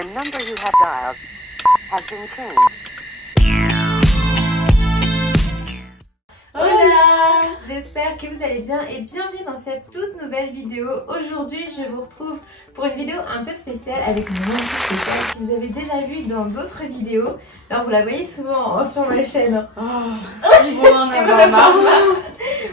The number you have dialed has been changed. Hola! J'espère que vous allez bien et bienvenue dans cette toute nouvelle vidéo. Aujourd'hui, je vous retrouve pour une vidéo un peu spéciale avec une invitée spéciale que vous avez déjà vue dans d'autres vidéos. Alors vous la voyez souvent sur ma chaîne. Ils vont en avoir marre.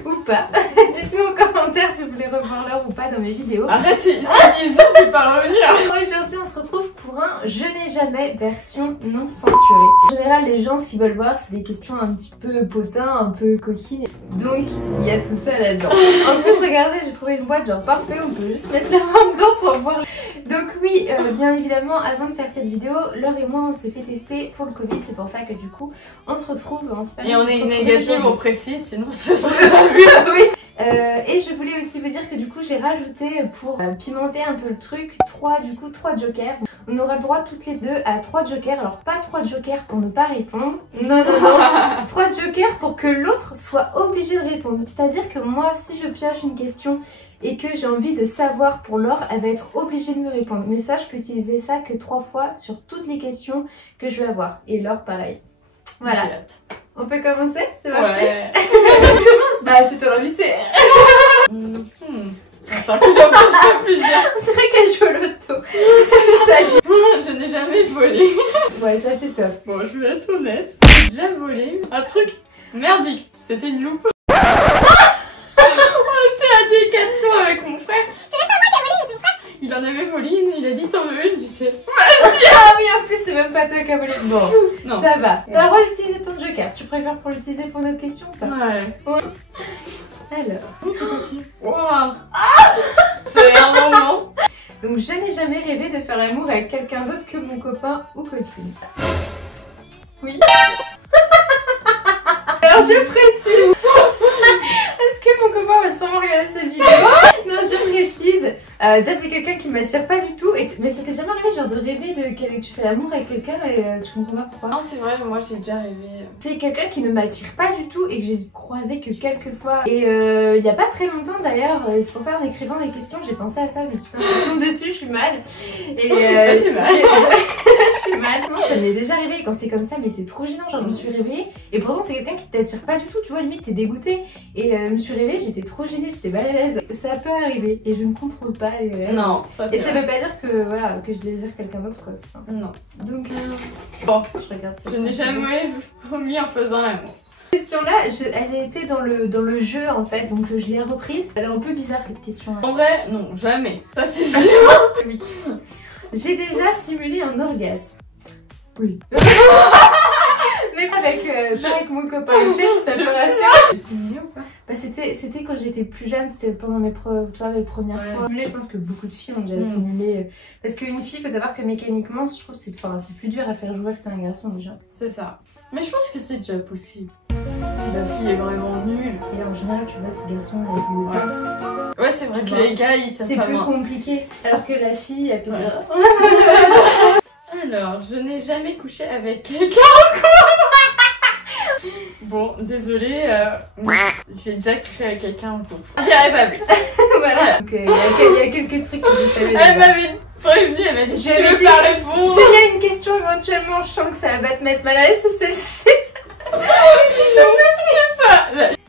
Ou pas. Dites-nous en commentaire si vous voulez revoir l'heure ou pas dans mes vidéos. Arrête, ils disent non, tu peux pas revenir. Aujourd'hui, on se retrouve pour un Je n'ai jamais version non censurée. En général, les gens, ce qu'ils veulent voir, c'est des questions un petit peu potins, un peu coquines. Donc, il y a tout ça là-dedans. En plus, regardez, j'ai trouvé une boîte genre parfait, on peut juste mettre la main dedans sans voir. Donc oui, bien évidemment, avant de faire cette vidéo, Laure et moi, on s'est fait tester pour le Covid. C'est pour ça que du coup, on se retrouve, on se Et on est négative, on précise, sinon ce serait pas vu. Oui. Et je voulais aussi vous dire que du coup j'ai rajouté pour pimenter un peu le truc 3 jokers. On aura le droit toutes les deux à 3 jokers. Alors pas 3 jokers pour ne pas répondre. Non. 3 jokers pour que l'autre soit obligé de répondre. C'est-à-dire que moi si je pioche une question et que j'ai envie de savoir pour Laure, elle va être obligée de me répondre. Mais ça je peux utiliser ça que 3 fois sur toutes les questions que je vais avoir. Et Laure pareil. Voilà. On peut commencer? C'est parti? Ouais. Commence. Bah c'est toi l'invité. Attends que j'en mange plusieurs. On dirait qu'elle joue au loto. C'est ça. Je n'ai jamais volé. Ouais, ça c'est soft. Bon, je vais être honnête. J'ai déjà volé un truc merdique. C'était une loupe. On était à Decathlon avec mon frère. C'est même pas moi qui a volé, mais c'est mon frère. Il en avait volé une, il a dit t'en veux une, j'étais Ah oui, en plus c'est même pas toi qui a volé. Bon, non. ça va. T'as le droit d'utiliser ton joker. Tu préfères pour l'utiliser pour notre question ou pas? Ouais. Alors. Wow. C'est un moment. Donc je n'ai jamais rêvé de faire l'amour avec quelqu'un d'autre que mon copain ou copine. Oui. Alors je précise. Est-ce que mon copain va sûrement regarder cette vidéo? Non, je précise. Déjà c'est quelqu'un qui m'attire pas du tout. Mais ça t'est jamais arrivé genre de rêver que tu fais l'amour avec quelqu'un et tu comprends pas pourquoi? Non, c'est vrai, moi j'ai déjà rêvé. C'est quelqu'un qui ne m'attire pas du tout et que j'ai croisé que quelques fois. Et il y a pas très longtemps d'ailleurs, c'est pour ça en écrivant les questions j'ai pensé à ça, je me suis fait un dessus, je suis mal. Et t'es mal. je suis mal. Non, ça m'est déjà arrivé quand c'est comme ça, mais c'est trop gênant. Genre je me suis réveillée et pourtant c'est quelqu'un qui t'attire pas du tout, tu vois, limite t'es dégoûtée. Et je me suis réveillée, j'étais trop gênée, j'étais mal à l'aise. Ça peut arriver et je ne contrôle pas les rêves. Non, ça Et ça veut pas dire que voilà que je désire quelqu'un d'autre quoi. Non. Donc Bon, je regarde ça. je n'ai jamais promis en faisant l'amour. Cette question-là, elle était dans le jeu en fait, donc je l'ai reprise. Elle est un peu bizarre cette question-là. En vrai, non, jamais. Ça c'est sûr. Oui. J'ai déjà simulé un orgasme. Oui. Mais pas avec mon copain. Ça peut rassurer. Simulé ou pas? Bah c'était quand j'étais plus jeune, c'était pendant mes premières fois. Je pense que beaucoup de filles ont déjà simulé. Parce qu'une fille, faut savoir que mécaniquement, je trouve que c'est plus dur à faire jouer qu'un garçon déjà. C'est ça. Mais je pense que c'est déjà possible. Si la fille est vraiment nulle. Et en général, tu vois, ces garçons, ils jouent pas. Ouais, c'est vrai que les gars, ils savent c'est pas plus moins. compliqué. Alors que la fille, elle peut dire... Alors, je n'ai jamais couché avec quelqu'un en couple. Bon, désolée, j'ai déjà couché avec quelqu'un en couple. On dirait pas plus. Voilà. Donc il y a quelques trucs que vous savez. Elle m'avait prévenue, elle m'a dit si tu veux faire le bon. S'il y a une question éventuellement, je sens que ça va te mettre mal à l'aise, c'est celle-ci.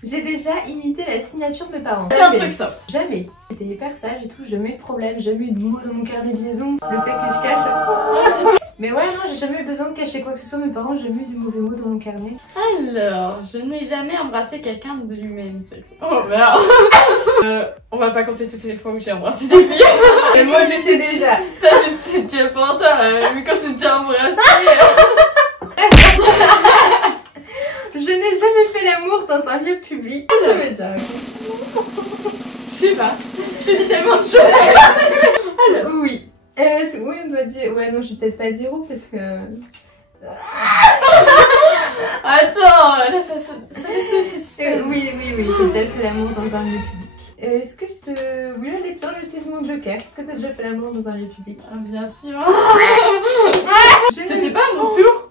J'ai déjà imité la signature de mes parents. C'est un truc soft. Jamais. J'étais hyper sage et tout, jamais eu de problème, jamais eu de mots dans mon carnet de liaison. Le fait que je cache. Mais ouais, non, j'ai jamais eu besoin de cacher quoi que ce soit. Mes parents, j'ai jamais eu de mauvais mots dans mon carnet. Alors, je n'ai jamais embrassé quelqu'un du même sexe. Oh merde. On va pas compter toutes les fois où j'ai embrassé des filles. Et moi, je sais déjà. Ça, je sais déjà pour toi, mais quand c'est déjà embrassé. Je n'ai jamais fait l'amour dans un lieu public. Ça veut dire. Je sais pas. Je dis tellement de choses. Alors, oui. Oui, on doit dire. Ouais, non, je vais peut-être pas dire où parce que. Attends, là, ça laisse aussi. Oui, j'ai déjà fait l'amour dans un lieu public. Est-ce que je te... Oui, allez, tiens, j'utilise mon joker. Est-ce que t'as déjà fait l'amour dans un lieu public? Ah, bien sûr. C'était pas à mon tour?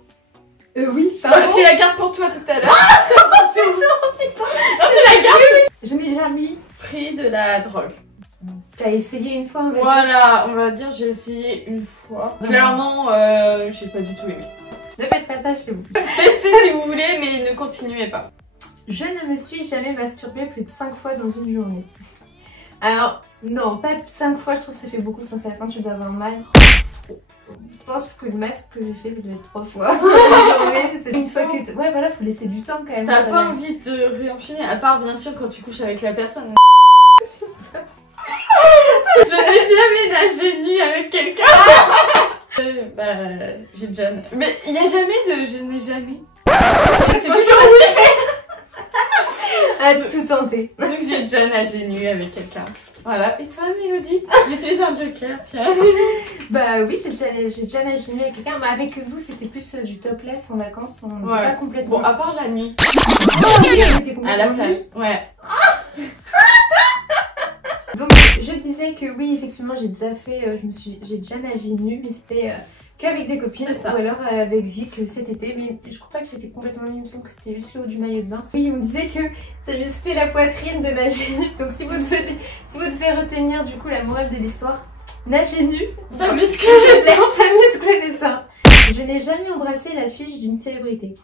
Oui, pardon. Tu la gardes pour toi tout à l'heure. Tu la gardes. Je n'ai jamais pris de la drogue. T'as essayé une fois, on va dire. Voilà, on va dire j'ai essayé une fois. Clairement, j'ai pas du tout aimé. Ne faites pas ça chez vous. Testez si vous voulez, mais ne continuez pas. Je ne me suis jamais masturbée plus de 5 fois dans une journée. Alors, non, pas 5 fois, je trouve que ça fait beaucoup. Je pense à la fin, tu dois avoir mal. Je pense que le max que j'ai fait, ça doit être 3 fois. C'est une fois que... Ouais, voilà, faut laisser du temps quand même. T'as pas envie de réenchaîner, à part bien sûr quand tu couches avec la personne. Je n'ai jamais nagé nu avec quelqu'un. Bah, j'ai déjà... Mais il n'y a jamais de... Je n'ai jamais. C'est toujours à tout tenter. Donc j'ai déjà nagé nu avec quelqu'un. Voilà. Et toi, Mélodie? J'utilise un joker, tiens. Bah oui, j'ai déjà nagé nu avec quelqu'un. Mais avec vous, c'était plus du topless en vacances. On n'était pas complètement... Bon, à part la nuit. À À la plage. Ouais. Donc je disais que oui, effectivement, j'ai déjà fait, j'ai déjà nagé nu, mais c'était qu'avec des copines, ou alors avec Vic cet été, mais je crois pas que j'étais complètement nue, il me semble que c'était juste le haut du maillot de bain. Oui, on disait que ça musclait la poitrine de nager nu, donc si vous devez retenir du coup la morale de l'histoire, nager nu, ça muscle les seins. Ça muscle les seins. Je n'ai jamais embrassé l'affiche d'une célébrité.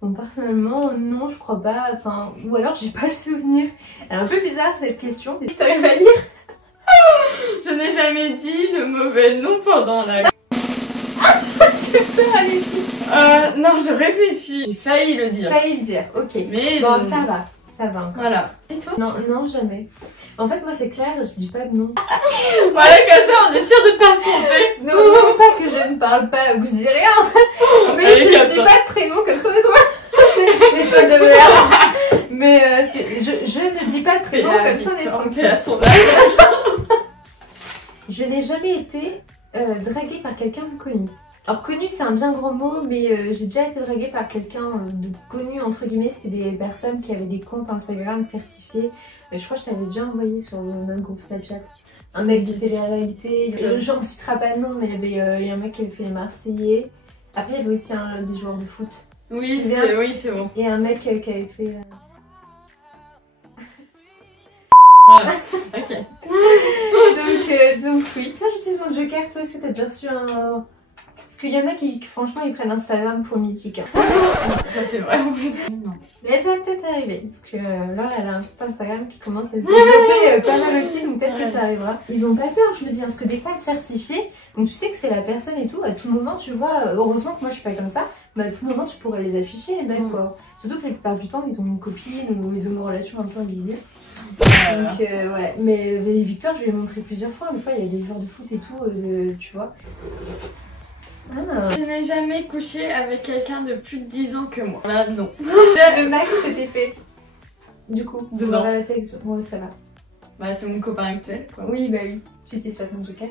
Bon, personnellement, non, je crois pas, enfin, ou alors j'ai pas le souvenir. Elle est un peu bizarre cette question, mais t'arrives à lire? Je n'ai jamais dit le mauvais nom pendant la... Non, je réfléchis. J'ai failli le dire. Failli le dire, ok. Mais bon, ça va encore. Voilà. Et toi? Non, non, jamais. En fait, moi, c'est clair, je dis pas de nom. Voilà, comme ça, on est sûr de pas se tromper. Non, non, pas que je ne parle pas ou que je dis rien. Mais je ne dis pas de prénom comme ça, l'étoile de mer. Mais je ne dis pas de prénom comme ça, on est tranquille. Je n'ai jamais été draguée par quelqu'un de connu. Alors connu c'est un bien grand mot, mais j'ai déjà été draguée par quelqu'un de connu entre guillemets. C'était des personnes qui avaient des comptes Instagram certifiés. Je crois que je t'avais déjà envoyé sur notre groupe Snapchat. Un mec de télé-réalité, j'en citerai pas de nom, mais il y avait un mec qui avait fait les Marseillais. Après il y avait aussi des joueurs de foot. Oui, c'est bon. Et un mec qui avait fait... Voilà, ok. donc oui, toi j'utilise mon joker, toi est-ce que t'as déjà reçu un... Parce qu'il y en a qui franchement ils prennent Instagram pour mythique. Hein. Ça c'est vrai en plus. Non. Mais ça va peut-être arriver, parce que Laure elle a un compte Instagram qui commence à se développer pas mal aussi, donc peut-être que ça arrivera. Ils ont pas peur, je me dis, parce que des comptes certifiés, donc tu sais que c'est la personne et tout, à tout moment tu vois, heureusement que moi je suis pas comme ça, mais à tout moment tu pourrais les afficher les mecs quoi. Surtout que la plupart du temps ils ont une copine ou ils ont une relation un peu ambiguë. Donc ouais, mais Victor je lui ai montré plusieurs fois, des fois il y a des joueurs de foot et tout, tu vois. Ah. Je n'ai jamais couché avec quelqu'un de plus de 10 ans que moi. Là, non. Le max que t'es fait. Du coup, de voir la affection. Bon, ça va. Bah, c'est mon copain actuel, quoi. Oui, bah oui. Tu utilises pas ton joker.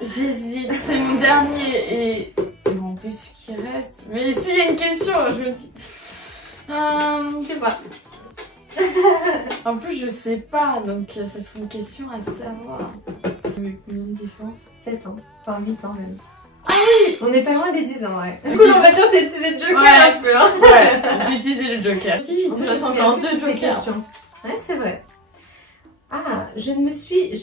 J'hésite, c'est mon dernier et en plus ce qui reste. Mais s'il y a une question, je me dis. Je sais pas. En plus, je sais pas, donc ça serait une question à savoir. Combien de différence? 7 ans. Enfin, 8 ans même. Ah oui! On n'est pas loin des 10 ans, ouais. Du coup, on va dire que t'as utilisé le joker un peu, hein. Ouais, j'ai utilisé le joker. Il te reste encore 2 jokers. Ouais, c'est vrai. Ah, je ne me suis...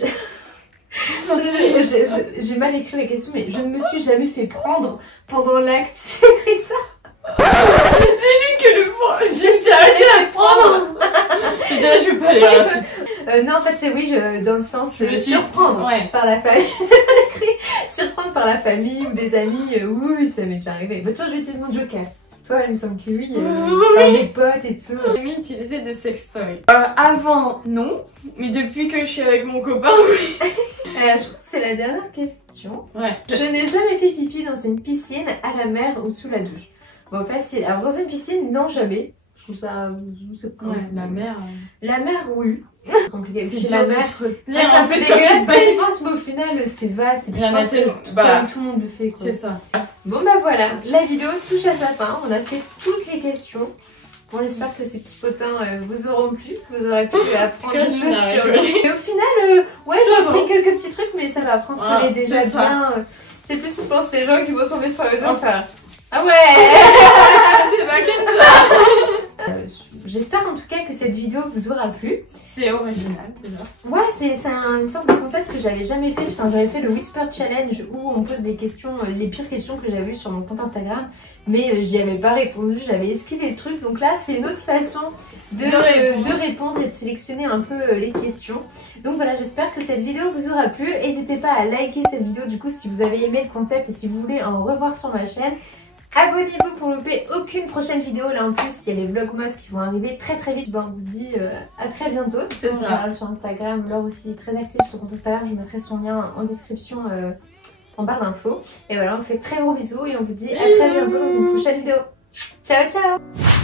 J'ai mal écrit la question, mais je ne me suis jamais fait prendre pendant l'acte. J'ai écrit ça. J'ai lu que le point. J'ai suis arrivée à prendre. Je dis là, je vais pas aller à la suite. Non, en fait, c'est oui, dans le sens surprendre ouais. par la famille. J'ai écrit surprendre par la famille ou des amis. Oui, ça m'est déjà arrivé. Mais toi, j'utilise mon joker. Toi, il me semble que oui, par les potes et tout. J'ai jamais utilisé de sextoy. Avant, non. Mais depuis que je suis avec mon copain, oui. Je crois que c'est la dernière question. Ouais. Je n'ai jamais fait pipi dans une piscine, à la mer ou sous la douche. Bon, facile. Alors, dans une piscine, non, jamais. Je trouve ça... Ouais, la mer... La mer, oui. Compliqué. C'est dur de se retenir. C'est un peu dégueulasse, mais je pense, mais au final, c'est vaste. Et puis, il y en a tellement... Comme tout le monde le fait, quoi. C'est ça. Bon, bah voilà. La vidéo touche à sa fin. On a fait toutes les questions. Bon, j'espère que ces petits potins vous auront plu, que vous aurez pu apprendre des choses sur eux. Et au final, ouais, j'ai appris quelques petits trucs, mais ça va apprendre ce qu'on est déjà bien. C'est plus, je pense, les gens qui vont tomber sur le dos. Enfin, ah ouais. C'est pas comme ça. j'espère en tout cas que cette vidéo vous aura plu. C'est original déjà. Ouais, c'est une sorte de concept que j'avais jamais fait. Enfin, j'avais fait le Whisper Challenge où on pose des questions, les pires questions que j'avais vues sur mon compte Instagram. Mais j'y avais pas répondu, j'avais esquivé le truc. Donc là, c'est une autre façon de répondre et de sélectionner un peu les questions. Donc voilà, j'espère que cette vidéo vous aura plu. N'hésitez pas à liker cette vidéo du coup si vous avez aimé le concept et si vous voulez en revoir sur ma chaîne. Abonnez-vous pour louper aucune prochaine vidéo. Là en plus il y a les vlogmas qui vont arriver très vite. Bon, on vous dit à très bientôt. C'est ça. En général sur Instagram, Laure aussi est très active sur son compte Instagram. Je mettrai son lien en description en barre d'infos. Et voilà, on vous fait très gros bisous et on vous dit à très bientôt dans une prochaine vidéo. Ciao ciao.